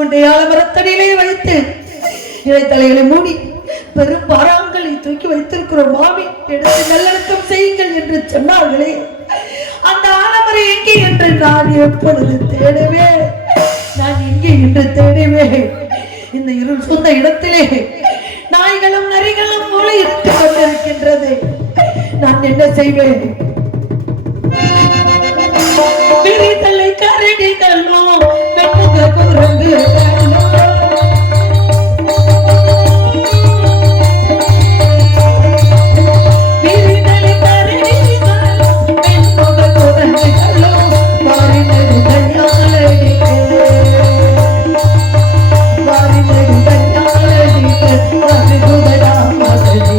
உன்னை ஆலமரத்தடியிலே வைத்து இடைத்தலைகளை மூடி பெரும் பாறாங்களை தூக்கி வைத்திருக்கிறோம் மாமி, எடுத்து நல்லடக்கம் செய்யுங்கள் என்று சொன்னார்களே, அந்த ஆலமரம் எங்கே என்று நான் எப்பொழுது தேடுவேன்? நான் எங்கே என்று தேடுவேன்? இந்த இருள் சொந்த இடத்திலே நாய்களும் நரிகளும் மூளை இருந்து கொண்டிருக்கின்றது. நான் என்ன செய்வேன்? விரிதலை கரடிகளோ வெண்முக குரங்குகளோ விரிதலை கரடிகளோ வெண்முக குரங்குகளோ வாரினடு கையாலடிக்க வாரினடு கையாலடிக்க வருகுதடா மகனே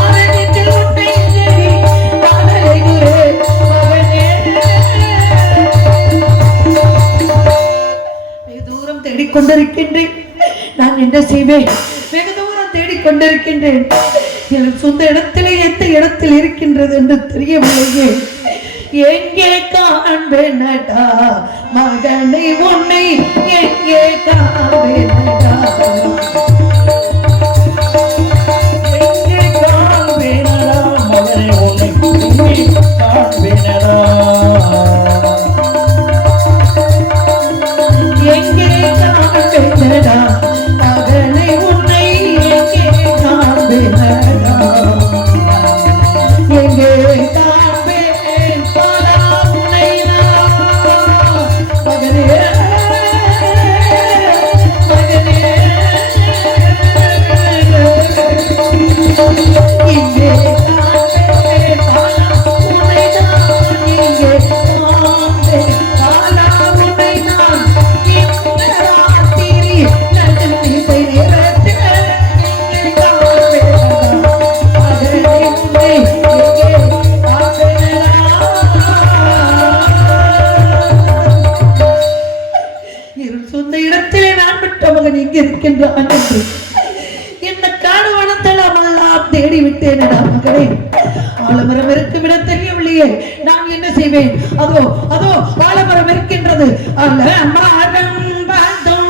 ஆரணித்தில் உன்னை தேடி காதலைகுரே மகனே. தேடிக்கொண்டிருக்கின்றேன். நான் என்ன செய்வேன்? வெகு தூரம் தேடிக்கொண்டிருக்கின்றேன். எனக்கு சொந்த இடத்திலே எந்த இடத்தில் இருக்கின்றது என்று தெரியவில்லையே. எங்கே காண்பேனடா மகனை உன்னை, எங்கே காண்பேனடா, எங்கே காண்பேனடா மகனை உன்னை, எங்கே காண்பேனடா, எங்கே காண்பேனடா மகனை உன்னை, எங்கே காண்பேனடா, எங்கே காண்பேன் பாலா உன்னை மகனே மகனே, இங்கே காண்பேன் பாலா உன்னை நான், இங்கே காண்பேன் பாலா உன்னை நான், இந்த ராத்திரி நடுவில் திசை நிறத்தில் எங்கே காண்பேனடா மகனை உன்னை, எங்கே காண்பேனடா. இருள் சொந்த இடத்திலே நான் விட்ட மகன் எங்கே இருக்கின்றான் என்று இந்த காடு வனத்தெல்லாம் எல்லாம் தேடி விட்டேனடா மகனே. ஆலமரம் இருக்கும் இடம் தெரியவில்லையே, நான் என்ன செய்வேன்? அதோ அதோ ஆலமரம் இருக்கின்றது. ஆலமரம் பார்த்தோம்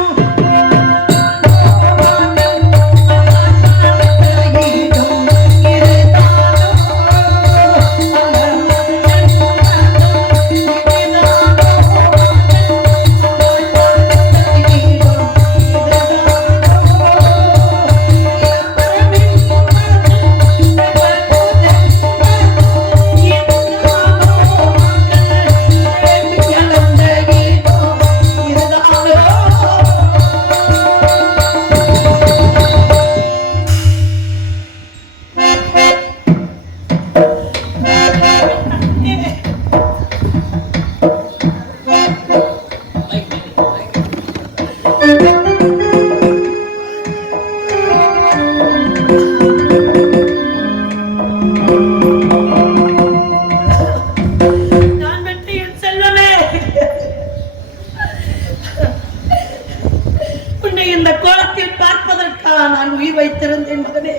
இந்த கோலத்தில் பார்ப்பதற்காக நான் உயிர் வைத்திருந்தேன் மகனே.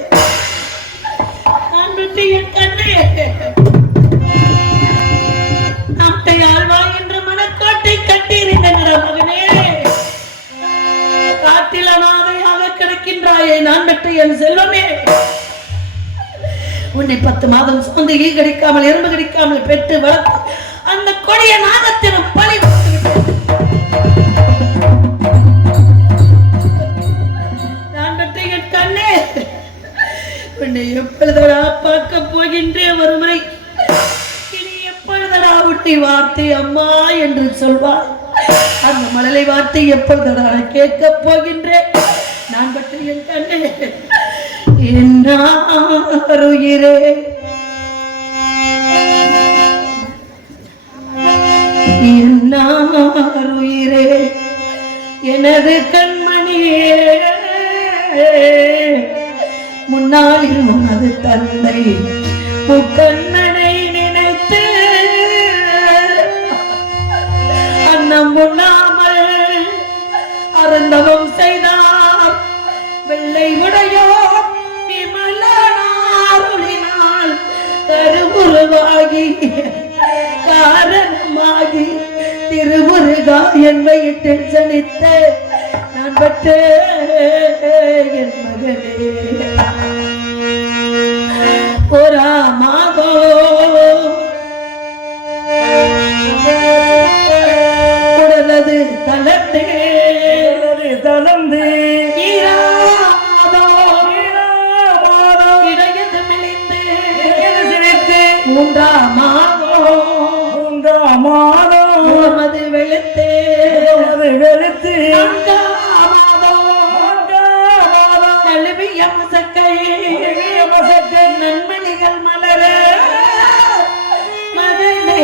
நான் விட்டு என் கண்ணே நாட்டை ஆழ்வா என்று மனக்கோட்டை கட்டியிருந்தேன் மகனே. காட்டில் அனாதையாக கிடக்கின்றாயே நான் விட்டு என் செல்வமே. உன்னை 10 மாதம் சுமந்து ஈ கடிக்காமல் எறும்பு கடிக்காமல் பெற்று வளர்த்து அந்த கொடிய நாகத்தினம் பழி எப்பொழுதடா பார்க்க போகின்றேன் ஒருமுறை, இனி எப்பொழுதடா உன்னை வார்த்தை அம்மா என்று சொல்வார்? அந்த மழலை வார்த்தை எப்பொழுதடா கேட்க போகின்றேன்? நான் பற்றி என் கண்ணே என்னாருயிரே என்னாருயிரே எனது கண்மணியே, முன்னால் உனது தந்தை முக்கண்ணனை நினைத்து அன்னம் உண்ணாமல் அருந்தவம் செய்தார். வெள்ளை உடையோ விமலனாருளினால் கருவுருவாகி காரணமாகி திருமுருகா என் வயிற்றில் சனித்த நான் பட்ட என் மகனே ஒரு மாதோ உடலது தளர்ந்தே தளர்ந்து இடையது மெலிந்து சிரித்து மூன்றாம் மாதம் அது வெளுத்து நழுவிய மசக்கை நன்மணிகள் மலர மகனே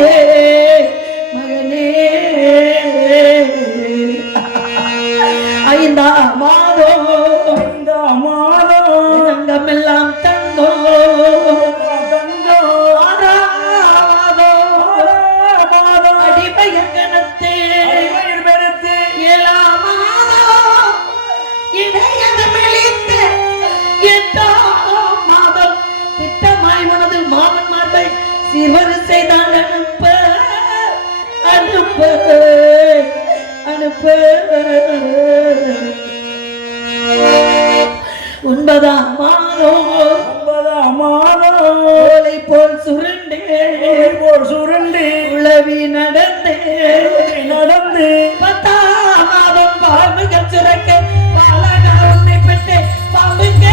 மகனே ஐந்தாம் மாதம் தங்கமெல்லாம் தங்கோ அடிபயங்கனத்தே ஏழாம் மாதம் இடையது மெலிந்து எட்டாம் மாதம் திட்டமாய் மனது மாமன் மார்பை சிறுவரிசை தான் அனுப்ப அனுப்ப அனுப்ப ஒன்பதாம் மாதம் ஓலை போல் சுருண்டே உளவி நடந்து பத்தாம் மாதம் பாம்புகள் சுரக்க பாலனா உன்னை பெற்று பாம்புங்க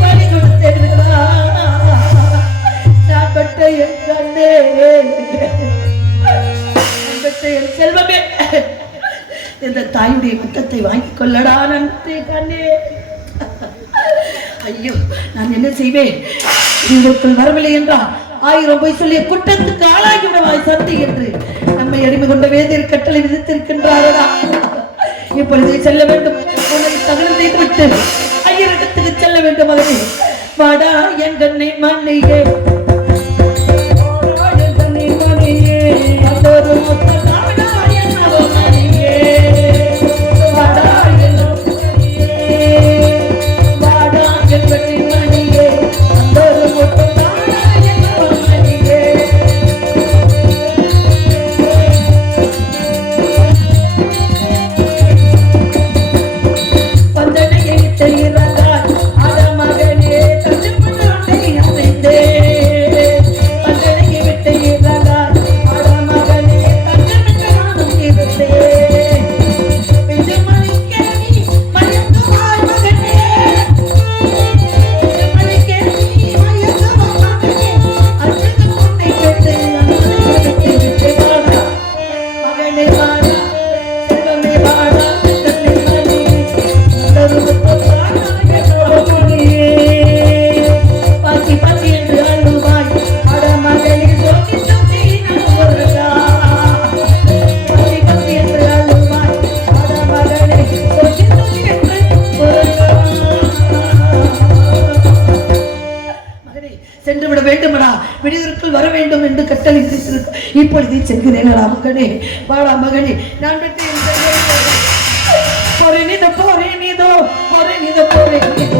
பலி கொடுத்தா நான் பெற்ற என் கண்ணே பெற்ற என் செல்வமே இந்த தாயுடைய முத்தத்தை வாங்கிக் கொள்ளடா நன்றி கண்ணே. ஐயோ நான் என்ன செய்வேன் உங்களுக்குள் வரவில்லை என்றால் 1000 பொய் சொல்லிய குற்றத்துக்கு ஆளாகிவிடுவாய் சந்தி என்று நம்மை அடிமை கொண்ட வேதியர் கட்டளை விதித்திருக்கின்றாரா. இப்பொழுது செல்ல வேண்டும் உன்னை தகவல் செய்து விட்டு ஐயரிடத்துக்கு செல்ல வேண்டும். மகனே வாடா என் கண்ணை மண்ணியே ஒரு மொத்த வர வேண்டும் என்று கட்டளை இப்பொழுது செல்கிறேன். மகனே வாடா மகனே நான் பொறைநிதோ பொறைநிதோ பொறைநிதோ பொறைநிதோ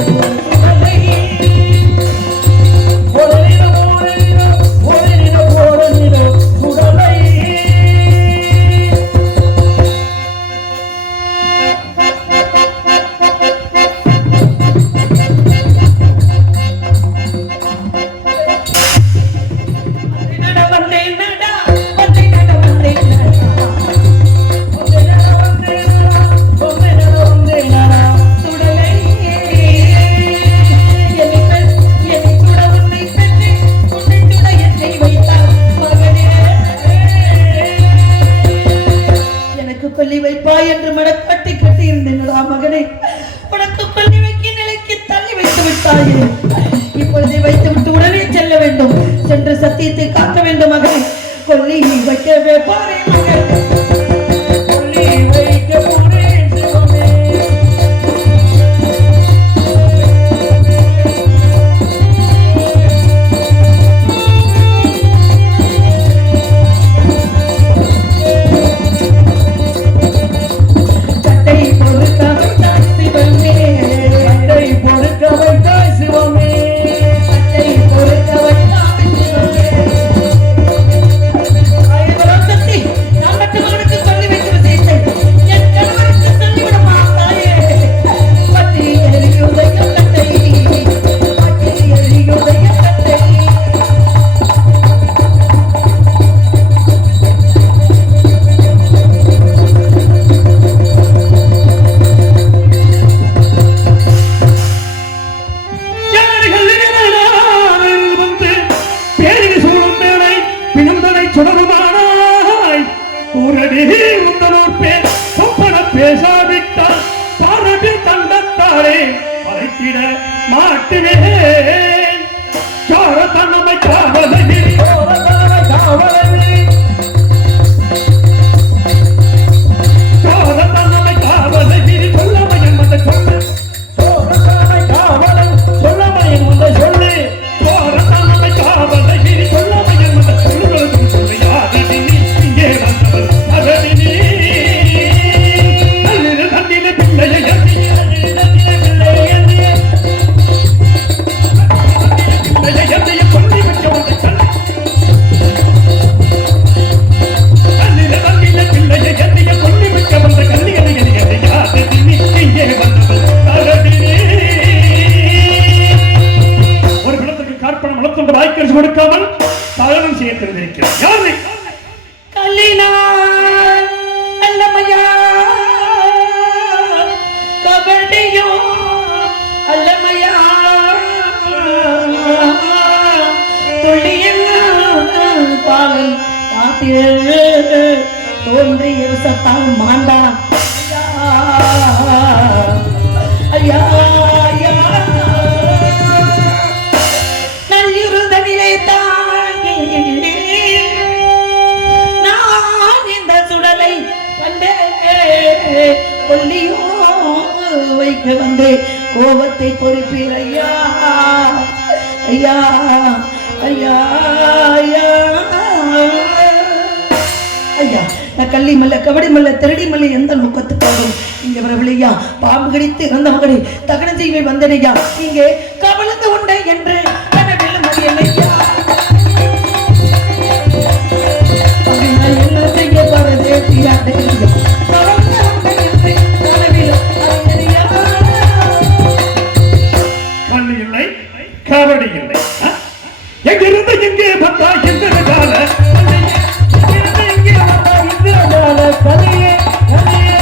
கொல்லி வைப்பாய் என்று மடக்காட்டி கட்டி இருந்தேனடா மகனே. உனக்கு கொல்லி வைக்க நிலைக்கு தள்ளி வைத்து விட்டாயே. இப்பொழுது வைத்து விட்டு உடனே செல்ல வேண்டும். சென்று சத்தியத்தை காக்க வேண்டும் மகனே. கொல்லி வைக்கவே பாரு மகனே. கொல்லி வைக்க போறேன் சிவமே. நான் மட்டும் அவனுக்கு உந்தனூர் பேர் சொப்பன பேசாவிட்டால் பாரடி தண்டத்தாரே பறைத்திட மாட்டுவேன் சார தன்னமை காவலகிரி காவலகிரி சார தன்னமை காவலகிரி சொல்லமையன் வந்த சொல்லு சோர தன்னமை காவலன் சொல்லமையன் வந்த சொல்லு சோர தன்னமை காவலகிரி சொல்லமையன் வந்த சொல்லுகளும் சொல்லு யாரடி நீ இங்கே வந்தவர் அதடி நீ நல்லிரு தன்னில பிள்ளையை எண்ணிய சொல்லி வச்ச வந்த சொல்லு நல்லிரு தன்னில பிள்ளையை எண்ணிய சொல்லி வச்ச வந்த கல்லிகளை எண்ணிய யாரடி நீ இங்கே வந்தவர் அதடி நீ ஒரு பிணத்துக்கு கார்பணம் வளர்த்துள்ள வாய்க்கரிசி கொடுக்காமல் தகனம் செய்ய தெரிந்திருக்கிறார் யாரு கல்லினா அல்லமையா கபடியோ அல்லமையா துள்ளிய பாலன் காத்திர தோன்றிய சத்தால் மாண்டா ஐயா ஐயா நல்லிருதனிலே தாங்கி நான் இந்த சுடலை கண்டே கொல்லியோ வைக்க வந்து கோபத்தை பொறுப்பீர் ஐயா ஐயா ஐயா ஐயா ஐயா நான் கள்ளி மல்ல கபடி மல்ல திருடி மல்ல எந்த நோக்கத்துக்காகவும் இங்க வரவில்லையா பாம்பு கடித்து இறந்த மகனை தகன செய்வை வந்தனையா இங்கே கவலந்து உண்டை என்று கனவில் மறியலையா அப்படின்னா என்ன செய்ய போறது தீராதே கவலந்து உண்டை என்று கனவில் அறியலையா கண்ணு இல்லை கபடி இல்லை எங்கிருந்து எங்கே வந்தா எந்த கால கதையே கதையே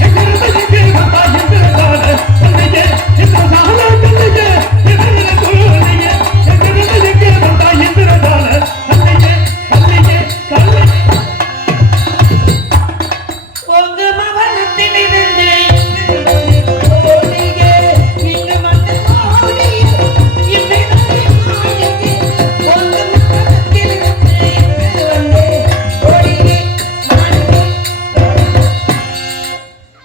எங்கிருந்து எங்கே வந்தா எந்த கால கதையே இந்த சால கதையே எதிரில தோழியே எங்கிருந்து எங்கே வந்தா எந்த கால கதையே கதையே கதையே உங்க மவனத்தில் இருந்து ஓடியே இங்கு வந்து ஓடியே இன்றை நாளைக்கு உங்க மவனத்தில் இருந்து இங்கு வந்து ஓடியே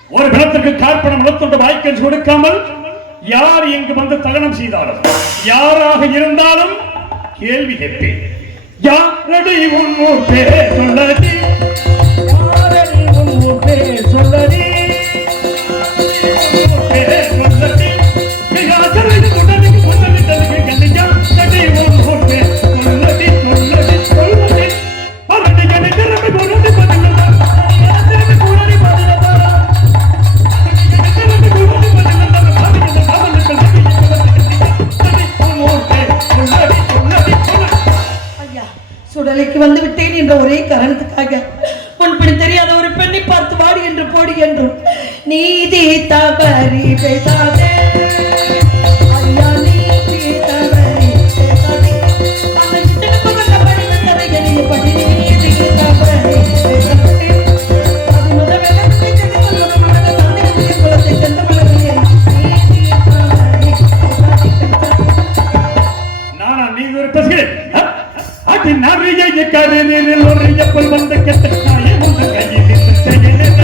ஒரு பிணத்துக்கு கார்பணம் வளர்த்துள்ள வாய்க்கரிசி கொடுக்காமல் யார் இங்கு வந்து தகனம் செய்தாலும் யாராக இருந்தாலும் கேள்வி கேட்பேன் யாரடி உன் ஊர் பேர் சொல்லடி யாரடி உன் ஊர் பேர் சொல்லடி பேர் சொல்லடி மிக அசரையில் உடலுக்கு முதலில் தனக்கு கண்ணியா நடி உன் ஊர் பேர் சொல்லடி சொல்லடி சொல்லடி அரடி கணி திறமை பொருளி பதிலா திறமை பொருளி பதிலா ஐயா சுடலைக்கு வந்து விட்டேன் என்ற ஒரே காரணத்துக்காக முன்பின் தெரியாத ஒரு பெண்ணை பார்த்து வாடி என்று போடி என்றும் நீதி தவறி பேசாதே ஐயா நீதி தவறி பேசாதே அந்த விட்டனுக்கு வந்த பரிவந்தரை எளிய படி நீதி தவறி பேசாதே அது முதலில் குலத்தை சென்ற மலர்களே நீதி தவறி நானா நீங்க ஒரு பேசுகிறேன் அது நிறைய கருதில் ஒரு எப்பல் வந்து கெட்ட நாயை உங்க கையில் இருந்து செய்கிறேன்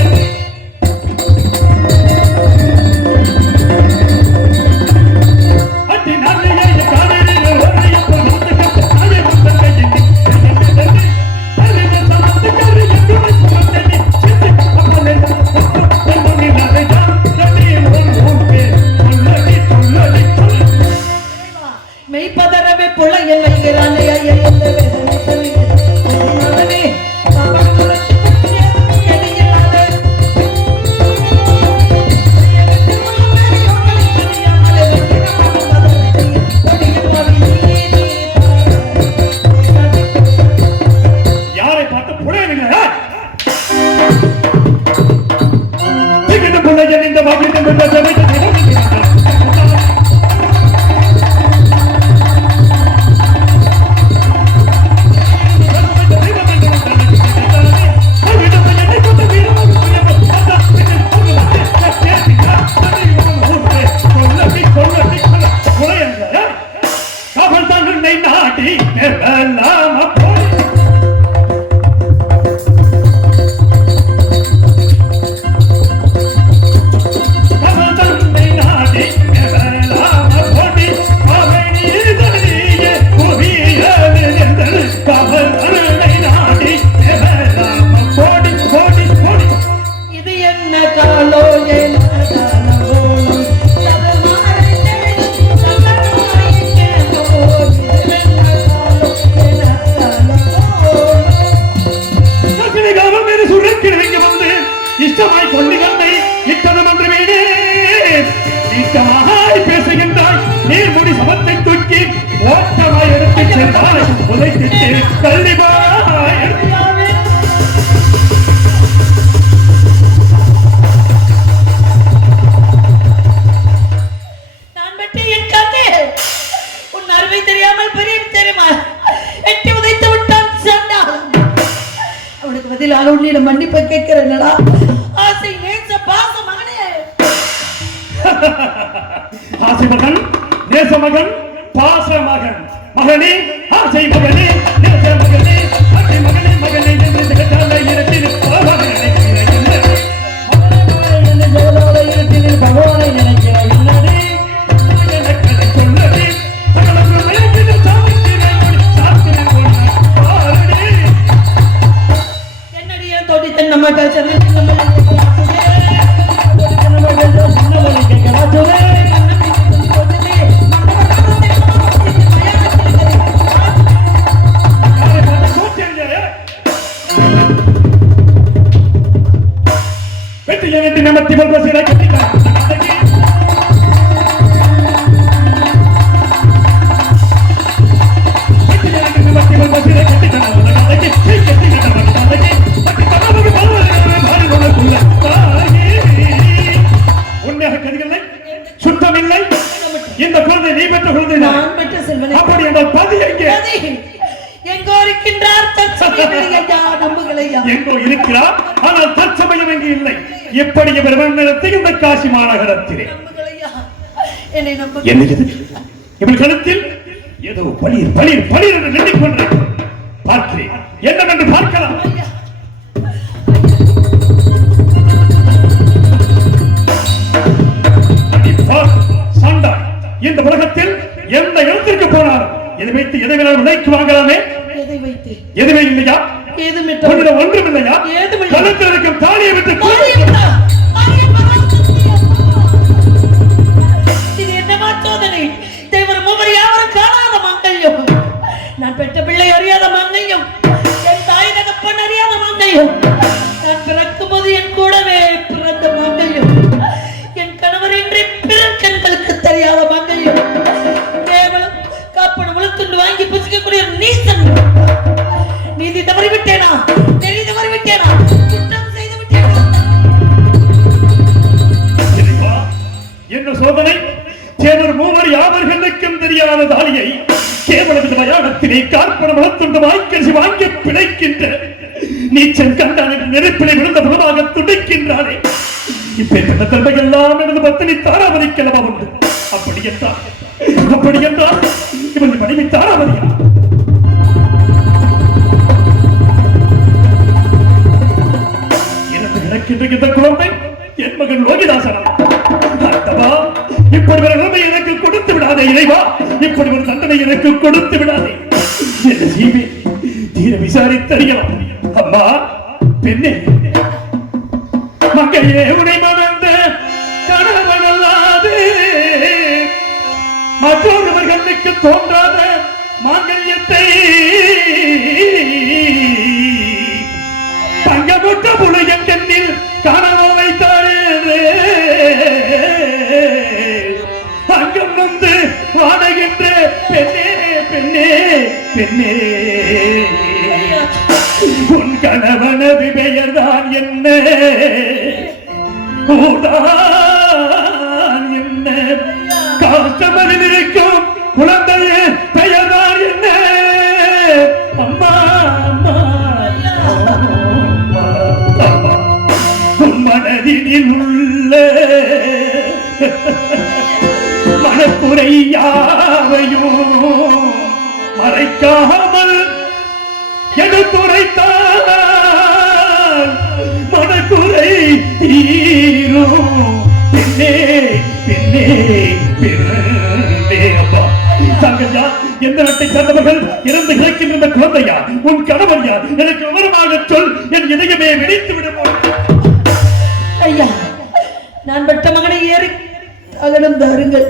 அது நிறைய கருதில் ஒரு எப்பல் வந்து கெட்ட நாயை உங்க கையில் இருந்து செய்கிறேன் அறிவு சமத்து கருதி துணைக்கு வந்தனி சித்தி அமலே தன்னி நரையா நடி உன் சொல்லடி சொல்லடி சொல்லடி மெய்ப்பதரவே புழையல் வைகிறானே ஐயா எந்த வேதனை தருகிறே யாரை பார்த்து புழையனுங்களா புழையன் இந்த மாதிரி இஷ்டமாய் கொண்டு வந்தை இட்டது மன்று வீடு நீட்டமாய் பேசுகின்றாய் நீர்முடி சமத்தை தூக்கி ஓட்டமாய் எடுத்து சென்றாய் உதைத்து தள்ளிவாய் நான் பெற்ற என் கண்ணே உன் அருமை தெரியாமல் பெரிய தெரியுமா எட்டி உதைத்து விட்டான் சொன்னான். அவனுக்கு பதிலாக உன்னிடம் மன்னிப்பு கேட்கிறேன்டா. ஆசை நேச பாச மகனே. ஆசை மகன் நேச மகன் பாச மகன் மகனே ஆசை மகனே நேச மகனே ஆசை மகனே மகனே என்று கேட்டால இடத்தில் பகவானை நினைக்கிறாய் பகவானை நினைக்கிறாய் என்னடி எனக்கு சொல்லடி சகலம் மேலே சாத்திரம் பாரடி என்னடியே தோடி தென்னமாட்டா சென்னை நமத்தி பல்பசிலை கட்டிட்டார் உண்மையாக கதிகளை சுத்தமில்லை இந்த குழந்தை நீ பெற்ற குழந்தை நான் பெற்ற செல்வனை அப்படி என்றால் பதி எங்கே எங்கோ இருக்கின்றார் தற்சமயங்களையா நம்புகளையா எங்கோ இருக்கிறார் ஆனால் தற்சமயம் எங்கே இல்லை எப்படி பிரம்மணத்தை இந்த காசி மாநகரத்திலே நம்புகளையா என்னை நம்பு என்னது இவள் கழுத்தில் ஏதோ பளிர் பளிர் பளிர் என்று எண்ணிக்கொண்டேன் பார்க்கிறேன் என்னவென்று பார்க்கலாம் ஐயா சண்டா இந்த உலகத்தில் எந்த இடத்திற்கு போனாலும் இதை வைத்து எதை வேணாலும் விலைக்கு வாங்கலாமே எதை வைத்து எதுவே இல்லையா ஏதுமில்லை ஒன்றும் இல்லையா ஏதுமில்லை. கழுத்தில் இருக்கும் தாலியை விட்டு இது என்னமா சோதனை தேவர் மூவர் யாவரும் காணாத மங்கல்யம் நான் பெற்ற பிள்ளை அறியாத மங்கல்யம் என் தாய் தகப்பன் அறியாத மங்கல்யம் நான் பிறக்கும் போது என் கூடவே பிறந்த மங்கல்யம் என் கணவர் இன்றி பிறக்கண்களுக்கு தெரியாத மங்கல்யம் கேவலம் காப்பன முழுத்துண்டு வாங்கி புசிக்கக்கூடிய நீசன் நீதி தவறிவிட்டேனா நெறி தவறிவிட்டேனா குற்றம் செய்து விட்டேனா என்ன சோதனை தேவர் மூவர் யாவர்களுக்கும் தெரியாத தாலியை கேவலம் இந்த மயானத்திலே காற்பன வளர்த்துண்டு வாய்க்கரிசி வாங்கி பிழைக்கின்ற நீச்சல் கண்டான நெருப்பிலை விழுந்த புலமாக துடிக்கின்றானே இப்பேற்பட்ட தன்மையெல்லாம் எனது பத்தினி தாராவதிக்கலவா உண்டு அப்படி என்றால் இவள் மனைவி தாராவதியா இந்த குழந்தை என் மகன் லோகிதாசனம் இப்படி ஒரு நிலைமை எனக்கு கொடுத்து விடாதே இறைவா இப்படி ஒரு தண்டனை எனக்கு கொடுத்து விடாதே என்ன செய்வேன் தீர விசாரித்தறியலாம் அம்மா பெண்ணே மங்கையே உனை மணந்த கணவனல்லாது மற்றொருவர்களுக்கு தோன்றாத மாங்கல்யத்தை தங்கமுட்ட புலையன் கண்ணில் காணவோ வைத்தாரே அங்கம் வந்து வாடுகின்ற பெண்ணே பெண்ணே பெண்ணே உன் கணவனது பெயர்தான் என்ன ஊதான் என்ன காஷ்டமரில் இருக்கும் குழந்தையே பெயர்தான் என்ன அம்மா அம்மா மனதினில் உள்ள மனக்குறையாவையும் மறைக்காமல் எடுத்துரைத்தால் மனக்குறை தீரும் பெண்ணே பெண்ணே பெண்ணே அப்பா சங்கஜா எந்த நாட்டை சார்ந்தவர்கள் இறந்து கிடக்கின்ற குழந்தையா உன் கணவன் யார் எனக்கு விவரமாக சொல் என் இதயமே வெடித்து விடுமோ ஐயா நான் பெற்ற மகனை ஏறி அகலம் தாருங்கள்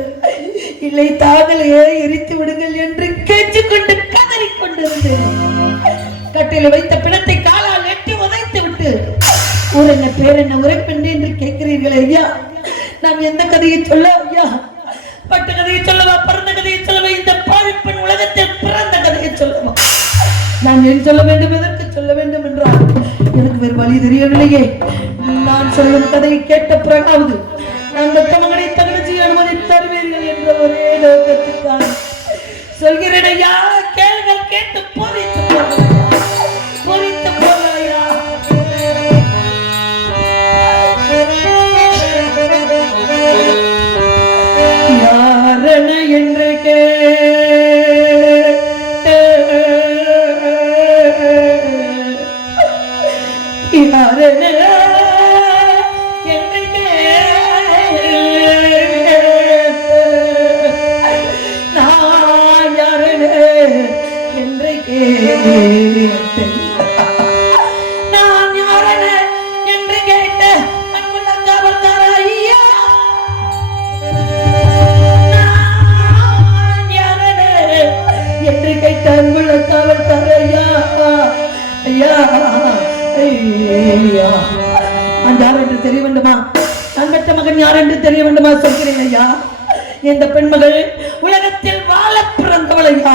இல்லை தாகலையே எரித்து விடுங்கள் என்று கேட்டுக்கொண்டு கதறிக் கொண்டிருந்தேன் கட்டில் வைத்த பிணத்தை காலால் எட்டி உதைத்து விட்டு ஊர் என்ன, பேர் என்ன, உரைப்பெண் என்று கேட்கிறீர்களே ஐயா. நான் எந்த கதையை சொல்ல ஐயா? பட்ட கதையை சொல்லவா, பிறந்த கதையை சொல்லவா, இந்த பாவிப்பெண் உலகத்தில் பிறந்த கதையை சொல்லவா? நான் ஏன் சொல்ல வேண்டும், எதற்கு சொல்ல வேண்டும் என்றால் எனக்கு வேறு வழி தெரியவில்லையே. நான் சொல்லும் கதையை கேட்ட பிறகாவது நான் பெற்ற மகனை தகுதி அனுமதி தருவீர்கள் என்ற ஒரே நோக்கத்துக்காக சொல்கிறேன் ஐயா. கேள்விகள் கேட்டு போதித்து போறாயா. யாரென என்று யாரென என்று நான் யாரென என்று நான் யாரென என்று கேட்ட அன்புள்ள காவல்கார ஐயா. நான் யாரென என்று கேட்ட அன்புள்ள காவல்கார ஐயா. ஐயா ஐயா, நான் யார் என்று தெரிய வேண்டுமா? நான் பெற்ற மகன் யார் என்று தெரிய வேண்டுமா? சொல்கிறேன் ஐயா. இந்த பெண்மகள் உலகத்தில் வாழ பிறந்தவள் ஐயா.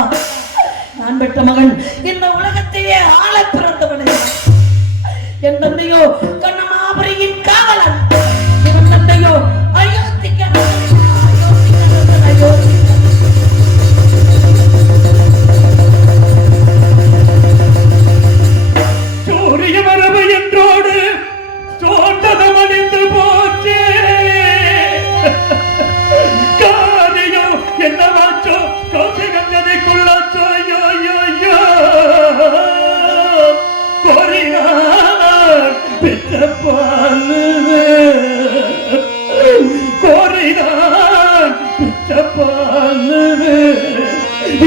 நான் பெற்ற மகன் இந்த உலகத்தையே ஆள பிறந்தவள் ஐயா. என் தந்தையோ கண்ணமாபுரியின் காவலன், என் தந்தையோ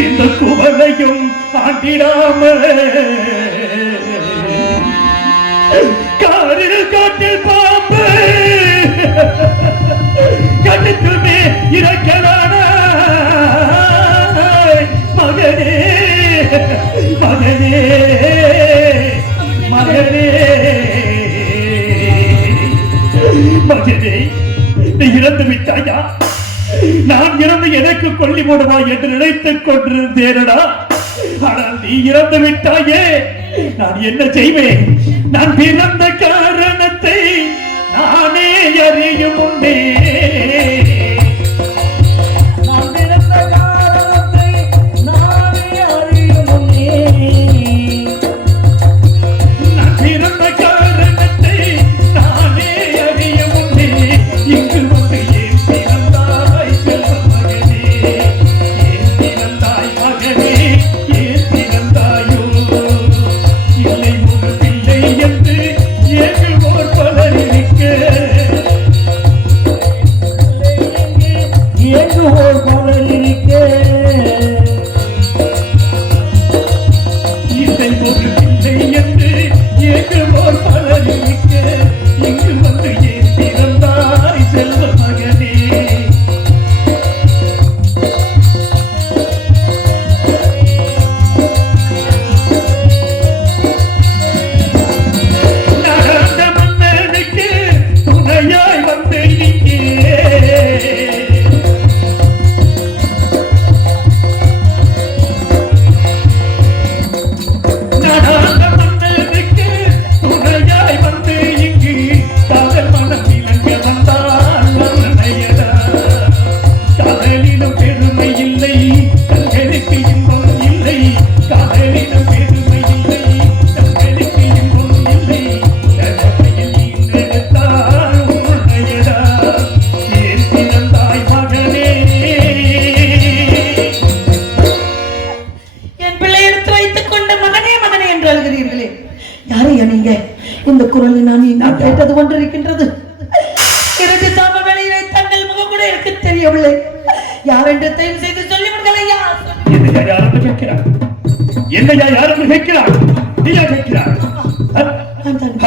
இந்த குவளையும் ஆண்டிடாமலே காரில் காட்டில் பாம்பு கட்டுமே இறக்கலான மகனே மகனே மகனே மகனே, நீ இறந்து விட்டாயா? நான் இறந்து எனக்கு கொல்லி போடுவா என்று நினைத்துக் கொண்டிருந்தேனடா. ஆனால் நீ இறந்து விட்டாயே, நான் என்ன செய்வேன்? நான் பிறந்த காரணத்தை நானே அறியும் முன்னே, நான் பிறந்த காரணத்தை நானே அறியும் முன்னே, நான் பிறந்த காரணத்தை நானே அறியும் முன்னே, இங்கு வந்து ஏன் பிறந்தாய் செல்வ மகனே, ஏன் பிறந்தாய் மகனே, ஏன் பிறந்தாயோ? இல்லை ஒரு பிள்ளை என்று ஏங்குவோர் பலர் இருக்க, ஏங்குவோர் பலர் இருக்க, இல்லை ஒரு பிள்ளை என்று ஏங்குவோர் பலர் இருக்க, இங்கு வந்து ஏன் பிறந்தாய் செல்வ மகனே? நடந்த மன்னனுக்கு துணையாய் வந்து இங்கே, நடந்த மன்னனுக்கு துணையாய் வந்து இங்கு, காதல் மனம் இழங்க வந்தால் நன்மையடா. காதலிலும் பெருமை இல்லை, கண்களுக்கு இன்பம் இல்லை, காதலிலும் பெருமை இல்லை, கண்களுக்கு இன்பம் இல்லை, கடமையில் ஈன்றெடுத்தால் உன்னையடா. ஏன் பிறந்தாய் மகனே? என் பிள்ளை எடுத்து வைத்துக் கொண்ட மகனே மகனே என்று அழுகிறீர்களே. யாரையா நீங்க? இந்த குரலை நான் எங்கே கேட்டது கொண்டிருக்கின்றது. இறுதி சாம வேளையிலே தங்கள் முகம் கூட எனக்கு தெரியவில்லை. யார் என்று தயவு செய்து சொல்லிவிடுங்கள் ஐயா. என்னையா யாரென்று கேட்கிறார்? என்னையா யாரென்று கேட்கிறார்? நீயா கேட்கிறார்?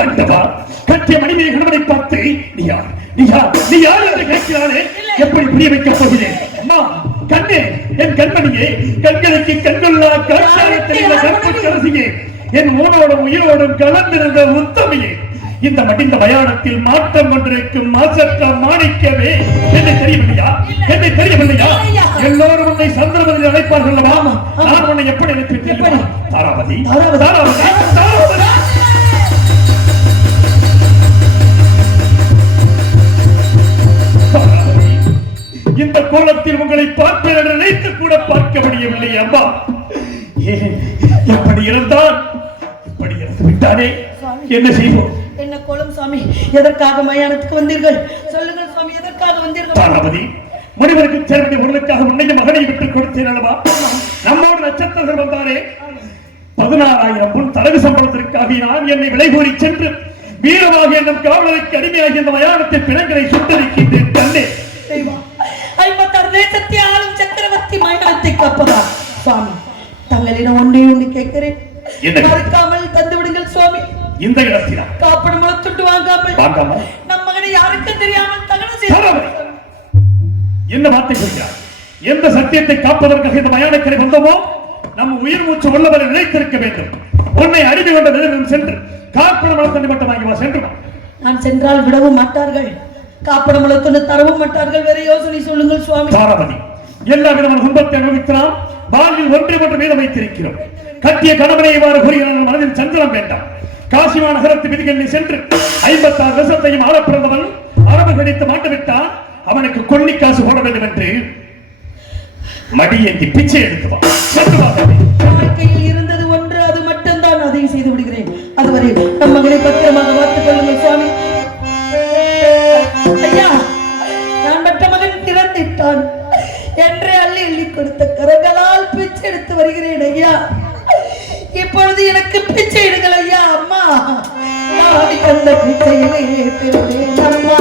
அண்டவா, கட்டிய மணிமேக கணவனை பார்த்து நீ யார், நீ யார், நீ யார் என்று கேட்கிறானே, எப்படி புரிய வைக்கப் போகிறேன்? அம்மா, கண்ணே, என் கண்மணியே, கண்களுக்கு கண்கொள்ளா காட்சியாக தெரிந்த கற்பரசியே, என் ஊனோடும் உயிரோடும் கலந்திருந்த உத்தமியே, இந்த மடிந்த மயானத்தில் மாற்றம் கொண்டிருக்கும் மாசற்ற மாணிக்கவே என்னை தெரியவில்லையா? என்னை தெரியவில்லையா? எல்லோரும் உன்னை சந்திரமதியில் அழைப்பார்கள். நான் உன்னை எப்படி அழைப்பேன்? தாராவதி, தாராவதி, தாராவதி. இந்த கோலத்தில் உங்களை பார்ப்பேன் என்று நினைத்து கூட பார்க்க முடியவில்லை அம்மா. எப்படி இருந்தால் இப்படி இருந்து விட்டானே, என்ன செய்வோம்? என்ன கோலம் சுவாமி? எதற்காக மயானத்துக்கு வந்தீர்கள்? சொல்லுங்கள் சுவாமி, எதற்காக வந்தீர்கள்? தாராவதி, முனிவருக்கு சேர்ந்த பொருளுக்காக உன்னைய மகனை விட்டுக் கொடுத்தேன் அல்லவா? நம்மோடு நட்சத்திரர்கள் வந்தாரே, 16,000 பொன் தரகு சம்பளத்திற்காக நான் என்னை விலை கூறி சென்று வீரமாக என்னும் காவலருக்கு அடிமையாகி இந்த மயானத்தின் பிணங்களை சுட்டரிக்கின்றேன். கண்ணே, 56 தேசத்தை ஆளும் சக்கரவர்த்தி மயானத்தை காப்பதா? சுவாமி, தங்களிடம் ஒன்று கேட்கிறேன், மறுக்காமல் தந்து விடுங்கள் சுவாமி. இந்த இடத்திலா காப்படு முளத்துட்டு வாங்காமல் நம் மகனை யாருக்கும் தெரியாமல் தகனம் செய்ய. என்ன வார்த்தை சொல்கிறார்? எந்த சத்தியத்தை காப்பதற்காக இந்த மயானக்கரை வந்தோமோ நம் உயிர் மூச்சு உள்ளவரை நினைத்திருக்க வேண்டும். உன்னை அடிமை கொண்ட நிலையம் சென்று காப்படு முளத்தண்டி மட்டும் வாங்கி வா. சென்று நான் சென்றால் விடவும் மாட்டார்கள், காப்படு முளத்துண்டு தரவும் மாட்டார்கள். வேற யோசனை சொல்லுங்கள் சுவாமி. தாராவதி, எல்லா விதமான துன்பத்தை அனுபவிக்கலாம். வாழ்வில் ஒன்றை மட்டும் மீதம் வைத்திருக்கிறோம். கட்டிய கணவனை இவ்வாறு கூறுகிறார்கள். மனதில் சஞ்சலம் வேண்டாம். காசிமா நகரத்து விதிகளில் சென்று 56 வருஷத்தையும் ஆள பிறந்தவன் அரபு கடித்து மாட்டுவிட்டான். அவனுக்கு கொள்ளி காசு போட வேண்டும் என்று மடியேந்தி பிச்சை எடுத்துவான். வாழ்க்கையில் இருந்தது ஒன்று, அது மட்டும்தான். அதையும் செய்து விடுகிறேன். அதுவரை நம் மகளை பத்திரமாக பார்த்துக் கொள்ளுங்கள் சுவாமி. ஐயா, நான் மற்ற மகன் திறந்திட்டான் என்று அள்ளி அள்ளி கொடுத்த கரங்களால் பிச்சை எடுத்து வருகிறேன் ஐயா. இப்பொழுது எனக்கு பிச்சை எடுங்கள் ஐயா. அம்மா, அந்த பிச்சையிலே பெறுவேன் அம்மா.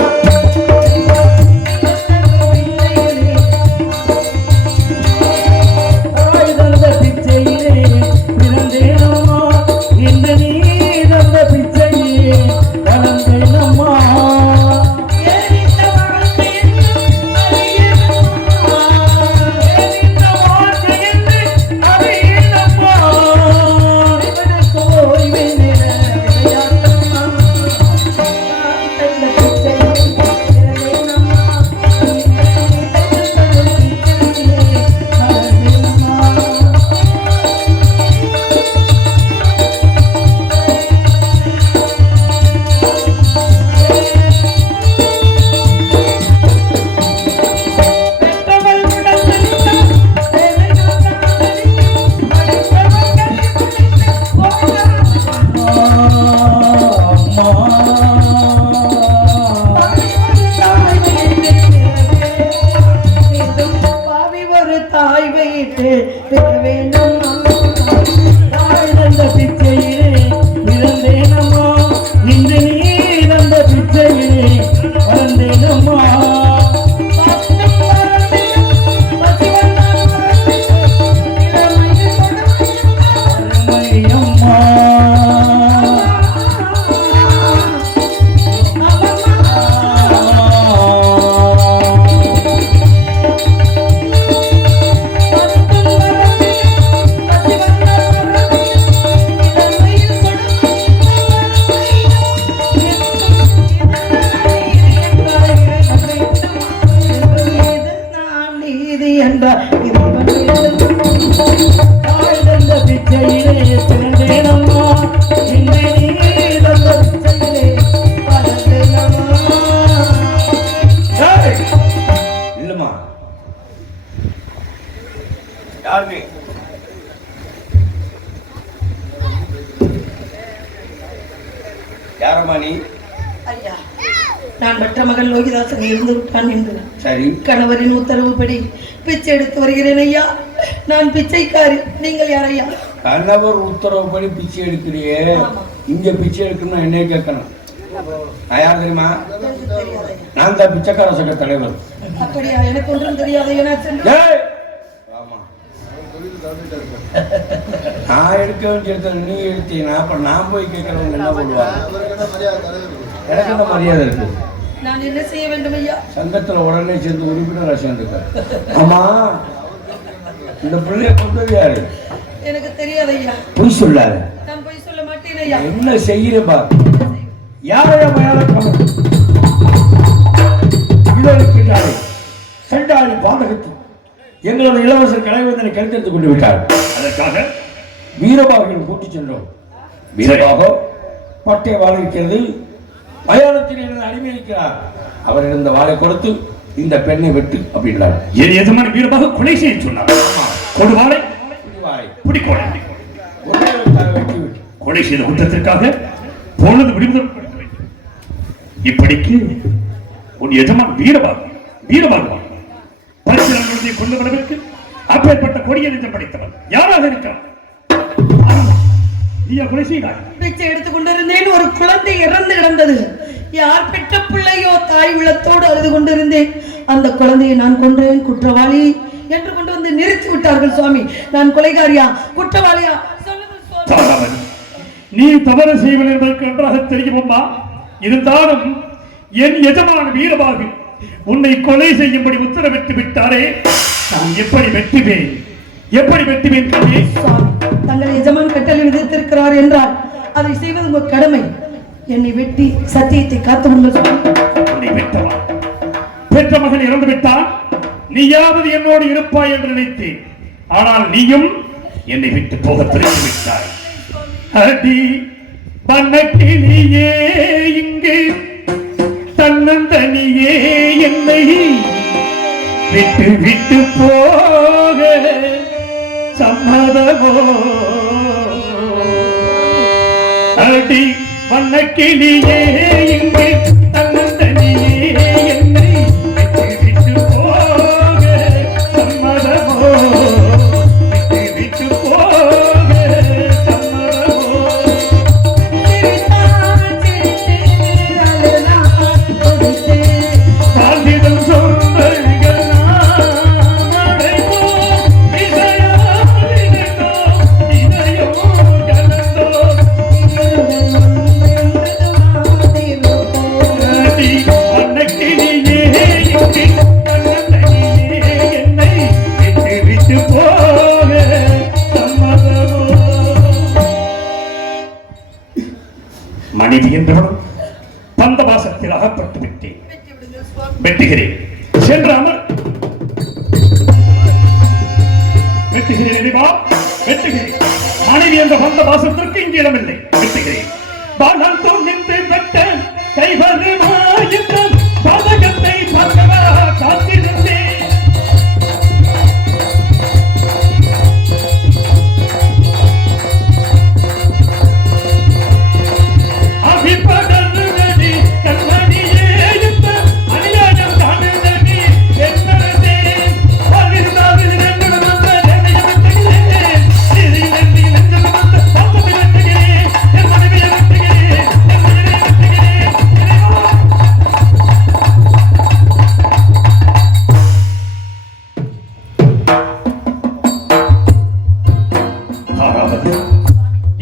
நான் மற்ற மகன் லோகிதாசன் இருந்து விட்டான் என்று சரி கணவரின் உத்தரவுப்படி பிச்சை எடுத்து வருகிறேன் ஐயா. நான் பிச்சைக்காரி, நீங்கள் யார் ஐயா? கணவர் உத்தரவுப்படி பிச்சை எடுக்கிறியே, இங்க பிச்சை எடுக்கணும் என்ன கேட்கணும்? நான் யார் தெரியுமா? நான் தான் பிச்சைக்கார சங்க தலைவர். அப்படியா? எனக்கு ஒன்றும் தெரியாது. ஆமா, நான் எடுக்க வேண்டிய நீ எடுத்தீங்கன்னா அப்ப நான் போய் கேட்கறவங்க என்ன பண்ணுவாங்க? எனக்கு என்ன மரியாதை இருக்கு? நான் என்ன செய்ய வேண்டும் ஐயா? சங்கத்துல உடனே சேர்ந்து உறுப்பினராக சேர்ந்துக்க. ஆமா, இந்த பிள்ளைய கொண்டு யாரு? எனக்கு தெரியாது ஐயா. பொய் சொல்லாத. நான் பொய் சொல்ல மாட்டேன் ஐயா. என்ன செய்யறப்பா? யாரைய மயானக்காரன் இதோ இருக்கின்றாரே சண்டாளி பாதகத்தில் எங்களது இளவரசர் கலைவந்தனை கருத்தெடுத்துக் கொண்டு விட்டார். அதற்காக வீரபாகர்கள் கூட்டிச் சென்றோம். வீரபாக பட்டை வாழ இருக்கிறது. மயானத்தில் இருந்து அடிமை இருக்கிறார். அவர் இருந்த வாளை கொடுத்து இந்த பெண்ணை வெட்டு அப்படின்றார். என் எஜமான வீரபாக கொலை செய்ய சொன்னார். கொடுவாளை பிடிக்கோளை கொலை செய்த குற்றத்திற்காக பொழுது விடுதல். இப்படிக்கு உன் எஜமான் வீரபாக பரிசுகளை கொண்டு வரவிற்கு அப்பேற்பட்ட கொடிய நெஞ்சம் படைத்தவன் யாராக இருக்கிறான்? கொலை செய்தார். பிச்சை எடுத்துக் கொண்டிருந்தேன். ஒரு குழந்தை இறந்து கிடந்தது. யார் பெற்ற பிள்ளையோ தாய் உள்ளத்தோடு அழுது கொண்டிருந்தேன். அந்த குழந்தையை நான் கொன்றேன், குற்றவாளி என்று கொண்டு வந்து நிறுத்தி விட்டார்கள் சுவாமி. நான் கொலைகாரியா குற்றவாளியா சொல்லுங்கள். நீ தவறு செய்வன் என்பதற்கு நன்றாக தெரியுமா? இருந்தாலும் என் எஜமான வீரபாகு உன்னை கொலை செய்யும்படி உத்தரவிட்டு விட்டாரே, நான் எப்படி வெட்டுவேன்? கண்ணே? தங்கள் எஜமான் கட்டளை விதித்திருக்கிறார் என்றால் அதை செய்வது உங்கள் கடமை. என்னை வெட்டி சத்தியத்தை காத்து உன்னை வெட்டவா? பெற்ற மகன் இறந்து விட்டான், நீயாவது என்னோடு இருப்பாய் என்று நினைத்தேன். ஆனால் நீயும் என்னை விட்டு போக தெரிந்து விட்டாய். அடி பண்ணக்கிளியே இங்கு தன்னந்தனியே என்னை விட்டு விட்டு போக சம்மதமோ? அடி பண்ணக்கிளியே இங்கு தன்னந்தனியே என்னை விட்டு விட்டு போக சம்மதமோ? மனைவி என்றவனும் பந்தவாசத்தில் அகப்பட்டு விட்டேன். வெட்டுகிறேன் சென்று அமர். வெட்டுகிறேன். மனைவி என்ற பந்தவாசத்திற்கு இங்கே இடமில்லை. வெட்டுகிறேன். பாலால் தோன்றிந்து வெட்ட கைவருமாயிற்றம் பாதகத்தை பார்க்கவா காத்திருந்தேன்.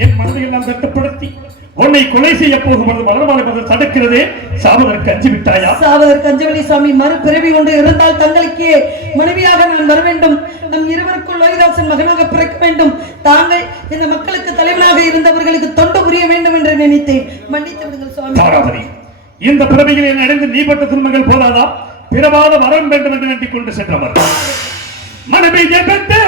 என் மனதை எல்லாம் கட்டுப்படுத்தி உன்னை கொலை செய்ய போகும்போது மலர்மாலை பதில் தடுக்கிறதே. சாவதற்கு அஞ்சு விட்டாயா? சாவதற்கு அஞ்சவழி சாமி. மறுபிறவி கொண்டு இருந்தால் தங்களுக்கே மனைவியாக நான் வர வேண்டும். நம் இருவருக்குள் லோகிதாசன் மகனாக பிறக்க வேண்டும். தாங்கள் இந்த மக்களுக்கு தலைவனாக இருந்தவர்களுக்கு தொண்டு புரிய வேண்டும் என்று நினைத்தேன். மன்னித்து விடுங்கள் சுவாமி. தாராபதி, இந்த பிறவியில் என் அடைந்து நீப்பட்ட துன்பங்கள் போதாதா? பிறவாத வரம் வேண்டும் என்று வேண்டிக் கொண்டு சென்றவர் மனைவி ஜெகத்தே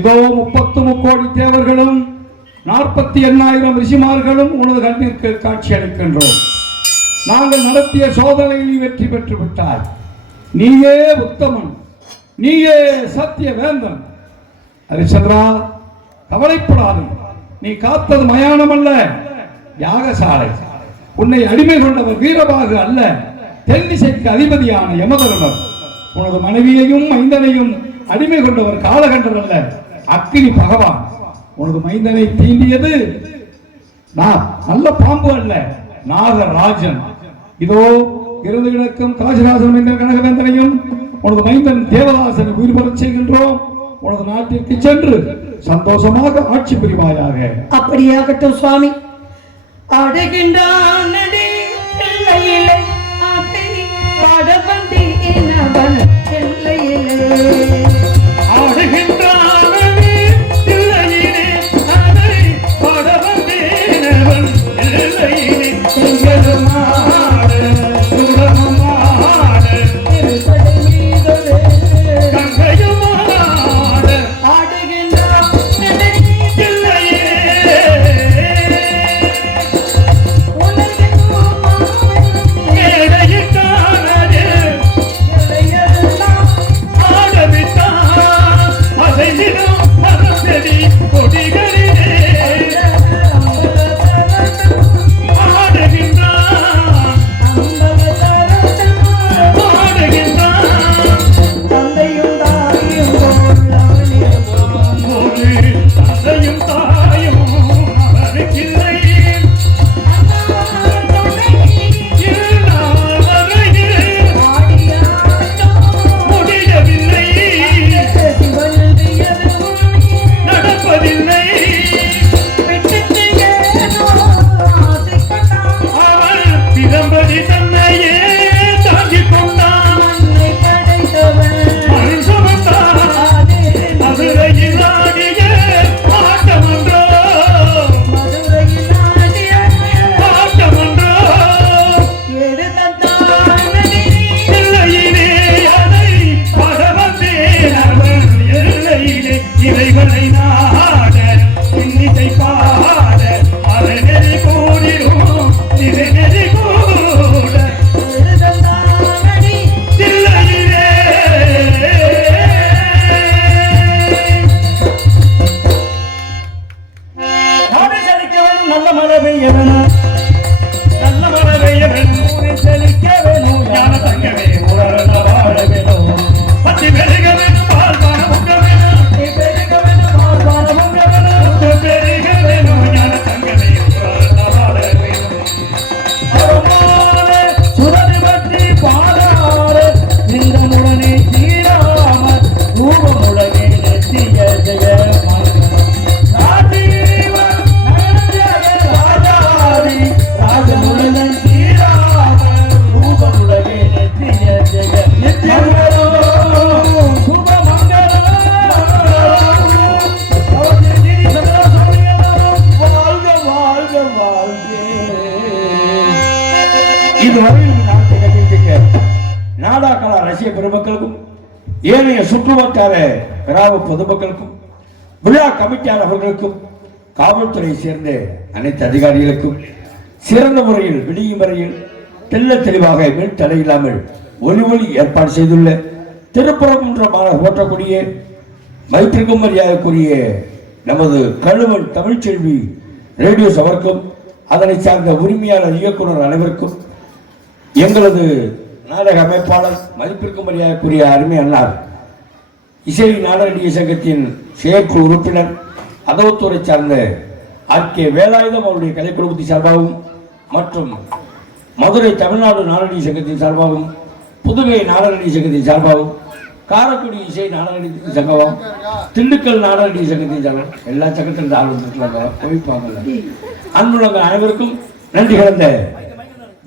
இதோ 33 கோடி தேவர்களும் 48,000 ரிஷிமார்களும் உனது கண்ணிற்கு காட்சி அளிக்கின்றோம். நாங்கள் நடத்திய சோதனையில் வெற்றி பெற்று விட்டாய். நீயே உத்தமன், நீயே சத்திய வேந்தன். ஹரிச்சந்திரா, கவலைப்படாது. நீ காத்தது மயானம் அல்ல, யாகசாலை. உன்னை அடிமை கொண்டவர் வீரபாகு அல்ல, தென்னிசைக்கு அதிபதியான யமதர்மர். உனது மனைவியையும் மைந்தனையும் அடிமை கொண்டவர் காலகண்டர் அல்ல, அக்கினி பகவான். உனது மைந்தனை தீண்டியது நான் நல்ல பாம்பு அல்ல, நாகராஜன். இதோ இருந்து கிடக்கும் காசிராசன் என்ற கனகவேந்தனையும் உனது மைந்தன் தேவதாசனை உயிர் பெறச் செய்கின்றோம். உனது நாட்டிற்கு சென்று சந்தோஷமாக ஆட்சி புரிவாயாக. அப்படியாகட்டும் சுவாமி. ஆடுகின்றான் எல்லையிலே அதை பாட வந்தேனவன் எல்லையிலே. ஆடுகின்றான் எல்லையிலே அதை பாட வந்தேனவன் எல்லையிலே. செங்கருமாடு சுடமுமாடு திருப்பதி மீதொரு கங்கையுமாடு ஆடுகின்றான் எல்லையிலே. மேடையிட்டானது ஆடவிட்டான் அசைந்திடும் மரத்தடி கொடிகளிலே. ஆடுகின்றான் ஆடுகின்றான் தந்தையும் தாயும் போல் ஒரு தந்தையும் தாயும் அவருக்கில்லை. இருநாவரையில் முடியவில்லை, நடப்பதில்லை. அவன் பிரம்படி தன்னையே தாங்கிக் கொண்டான். மண் சுமந்தான் மதுரையில் ஆடிய ஆட்டமன்றோ, ஆட்டமன்றோ. எல்லையிலே அதை பாட வந்தேன் அவன் எல்லையிலே. இறைவனை நாட இன்னிசை பாட அறநெறி கூடிடும் திரைநெறி கூட எல்லையிலே. நாடு செழிக்க வேணும், நல்ல மழை பெய்ய வேணும், நல்ல மழை பெய்ய வேணும். ஊரை செழிக்க வேணும், ஞான தங்கமே உலக வாழ வேணும். பத்தி பெருக வேணும், பால் பானம் உண்ண வேணும். பத்தி பெருக வேணும், பால் பானம் உண்ண வேணும். முத்து பெருக வேணும், ஞான தங்கமே உலக வாழ வேணும். அருமானே சுடரி பற்றி பாடாரே இந்த முழனே தீராம ரூபமுழகே நெத்திய ஜெய ராஜமுழகன் தீராம ரூபமுழகே நெத்திய ஜெய நித்யமங்கலம் சுபமங்கலம் அவதிரி சதா சோழியனாரும் வாழ்க வாழ்க வாழ்க. இதுவரையில் நாட்டை கட்டிருக்க நாடாக்கள ரசிக பெருமக்களுக்கும் ஏனைய சுற்றுவட்டார கிராம பொதுமக்களுக்கும் விழா கமிட்டியாளர்களுக்கும் காவல்துறையை சேர்ந்த அனைத்து அதிகாரிகளுக்கும் சிறந்த முறையில் விடியும் வரையில் தெள்ள தெளிவாக மேல் தடையில்லாமல் ஒளி ஏற்பாடு செய்துள்ள திருப்பரங்குன்ற போற்றக்கூடிய மைத்திற்கும் மரியாதைக்குரிய நமது கழுவன் தமிழ்ச்செல்வி ரேடியோஸ் அவருக்கும் அதனை சார்ந்த உரிமையாளர் இயக்குனர் அனைவருக்கும் எங்களது நாடக அமைப்பாளர் மதிப்பிற்கும் மரியாதைக்குரிய அருமை அண்ணார் இசை நாடக சங்கத்தின் செயற்குழு உறுப்பினர் அதவத்தூரை சார்ந்த ஆர்கே வேலாயுதம் அவருடைய கலைக்குழுமத்தின் சார்பாகவும் மற்றும் மதுரை தமிழ்நாடு நாடக சங்கத்தின் சார்பாகவும் புதுகை நாடக சங்கத்தின் சார்பாகவும் காரைக்குடி இசை நாடக சங்கமும் திண்டுக்கல் நாடக சங்கத்தின் சார்பாகவும் எல்லா சங்கத்திலும் ஆர்வம் இருக்கிறாங்க குவிப்பாங்கல்ல. அன்புள்ள அனைவருக்கும் நன்றி கலந்த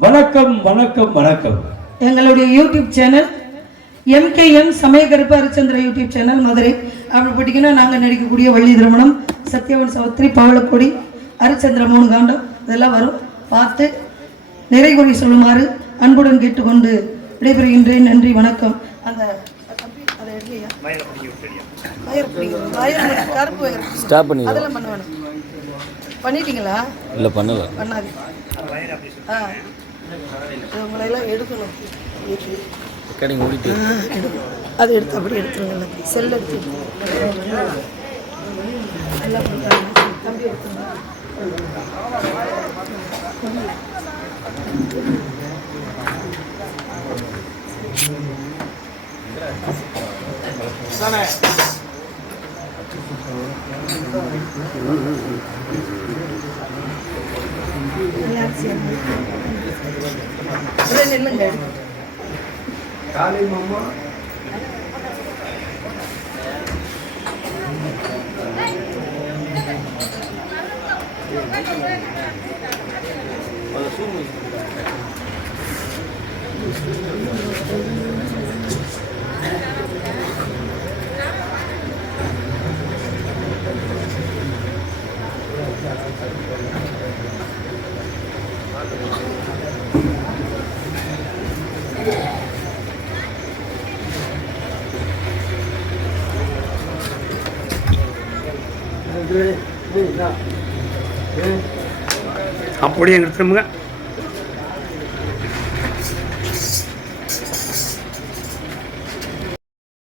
வணக்கம் வணக்கம் வணக்கம். எங்களுடைய YouTube channel MKM Samayakaruppu Harichandra YouTube channel Madurai. அப்படி போட்டிங்கன்னா நாங்கள் நடிக்கக்கூடிய வள்ளி திருமணம், சத்யவன் சௌத்ரி, பவளக்கொடி, ஹரிச்சந்திர 3 காண்டம் இதெல்லாம் வரும். பார்த்து நிறைகுறி சொல்லுமாறு அன்புடன் கேட்டுக்கொண்டு விடைபெறுகின்றேன். நன்றி வணக்கம். அந்த அதை எடுக்கலையா? கருப்பு வயர் ஸ்டாப் பண்ணி அதெல்லாம் பண்ண வேணும். பண்ணிட்டீங்களா? இல்லை பண்ணல பண்ணாது. உங்களையெல்லாம் எடுக்கணும். ரெக்கார்டிங் ஓடிட்டு அதை எடுத்து அப்படியே எடுத்துருங்க. செல் எடுத்து எல்லாம் பண்ணுறாங்க. தம்பி எடுத்துருங்க. காலை மாமா அப்படியே எங்க திரும்புங்க.